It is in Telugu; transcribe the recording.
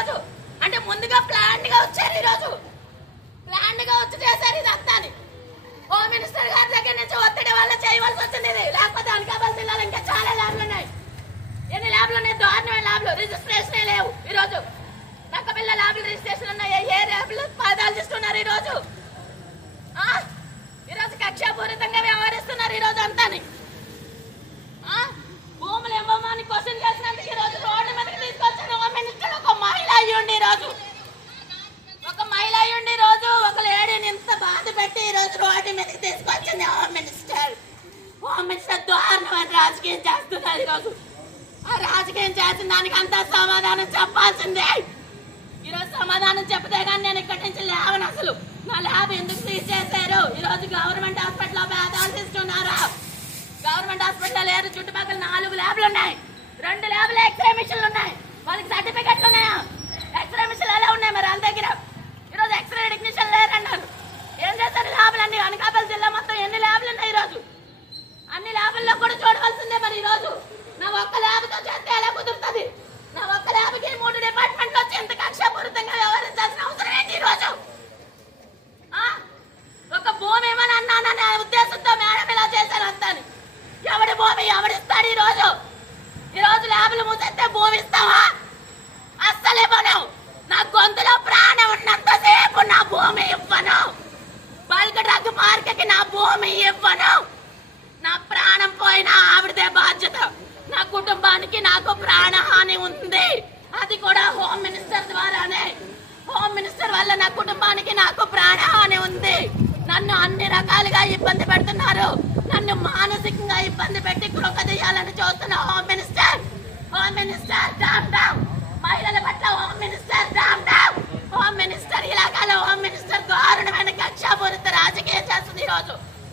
ఈరోజు. అంటే ముందుగా ప్లాన్ గా వచ్చారు, ఈరోజు ప్లాన్ గా వచ్చి చేశారు ఇదంతా. హోమ్ మినిస్టర్ గారి దగ్గర నుంచి ఒత్తిడి వల్ల చేయవలసి వచ్చింది ఇది. లేకపోతే అనకాపల్లి జిల్లాలో ఇంకా చాలా ల్యాబ్లు ఉన్నాయి. ఎన్ని ల్యాబ్లు ఉన్నాయి? దారుణమైన ల్యాబ్లు, రిజిస్ట్రేషన్ లేవు ఈరోజు. నక్కపిల్ల ల్యాబ్లు రిజిస్ట్రేషన్ ఉన్నాయి, ఏ ల్యాబ్లు పాదాల్చిస్తున్నారు ఈరోజు. ఈరోజు కక్షాపూరితంగా వ్యవహరిస్తున్నారు ఈరోజు అంతాని. భూములు ఇవ్వమని క్వశ్చన్ చేసినందుకు ఈరోజు రోడ్డు మీదకి తీసుకొచ్చారు హోమ్ మినిస్టర్. ఒక మహిళ అయ్యుండి ఈరోజు, ఒక మహిళ అయ్యుండి ఈరోజు ఒక లేడీని ఇంత బాధ పెట్టి ఈరోజు రోడ్డు మీదకి తీసుకొచ్చింది హోమ్ మినిస్టర్. హోమ్ మినిస్టర్ దారుణమైన రాజకీయం చేస్తున్నారు ఈరోజు. ఆ రాజకీయం చేసిన దానికి అంతా సమాధానం చెప్పాల్సిందే. ఈరోజు సమాధానం చెప్తే కానీ నేను ఇక్కడి నుంచి లేవను. అసలు నా ల్యాబ్ ఎందుకు తీసేశారు? ఈరోజు గవర్నమెంట్ హాస్పిటల్లో పేదాలు తీస్తున్నారా? గవర్నమెంట్ హాస్పిటల్ లేరు, చుట్టుపక్కల 4 ల్యాబ్లు ఉన్నాయి, 2 ల్యాబ్లు ఎక్స్రే మిషన్లు ఉన్నాయి. వాళ్ళకి సర్టిఫికెట్లు ఉన్నాయా? ఎక్స్రే మిషన్లు ఎలా ఉన్నాయి మరి వాళ్ళ దగ్గర? ఈరోజు ఎక్స్రే టెక్నీషియన్ లేరన్నారు. ఏం చేస్తారు ల్యాబ్లు అన్ని? అనకాపల్లి జిల్లా మొత్తం ఎన్ని ల్యాబ్లు ఉన్నాయి ఈరోజు? అన్ని ల్యాబుల్లో కూడా చూడవలసిందే మరి. ఈరోజు నా ఒక్క ల్యాబ్తో చేస్తే ఎలా కుదురుతుంది? నా ఒక్క ల్యాబ్కి 3 డిపార్ట్మెంట్లు వచ్చి ఎంత కక్షాపూరితంగా వ్యవహరించాల్సిన అవసరం ఏంటి ఈరోజు? ఒక భూమి ఏమని అన్నాననే ఉద్దేశంతో మేడం ఇలా చేశాను అంతాని. ఎవడి భూమి ఎవడిస్తాడు ఈరోజు? ఈరోజు ల్యాబ్లు మూసేస్తే భూమి ఇస్తావా? అస్సలు ఇవ్వను. నా గొంతులో ప్రాణం ఉన్నంతసేపు నా భూమి ఇవ్వను. బల్క్ డ్రగ్ మార్కెట్కి నా భూమి ఇవ్వను. నా ప్రాణం పోయినా ఆవిడదే బాధ్యత. నా కుటుంబానికి నాకు ప్రాణహాని ఉంది, అది కూడా హోమ్ మినిస్టర్ ద్వారానే. హోమ్ మినిస్టర్ వల్ల నా కుటుంబానికి నాకు ప్రాణహాని ఉంది. నన్ను అన్ని రకాలుగా ఇబ్బంది పెడుతున్నారు. నన్ను మానసికంగా ఇబ్బంది పెట్టి కృంగదీయాలని చూస్తున్న home minister. Home minister dam down. మహిళల పట్ల home minister dam down. Home minister ఇలాకాలో హోమ్ మినిస్టర్ దారుణమైన కక్షాపూరిత రాజకీయం చేస్తుంది ఈరోజు.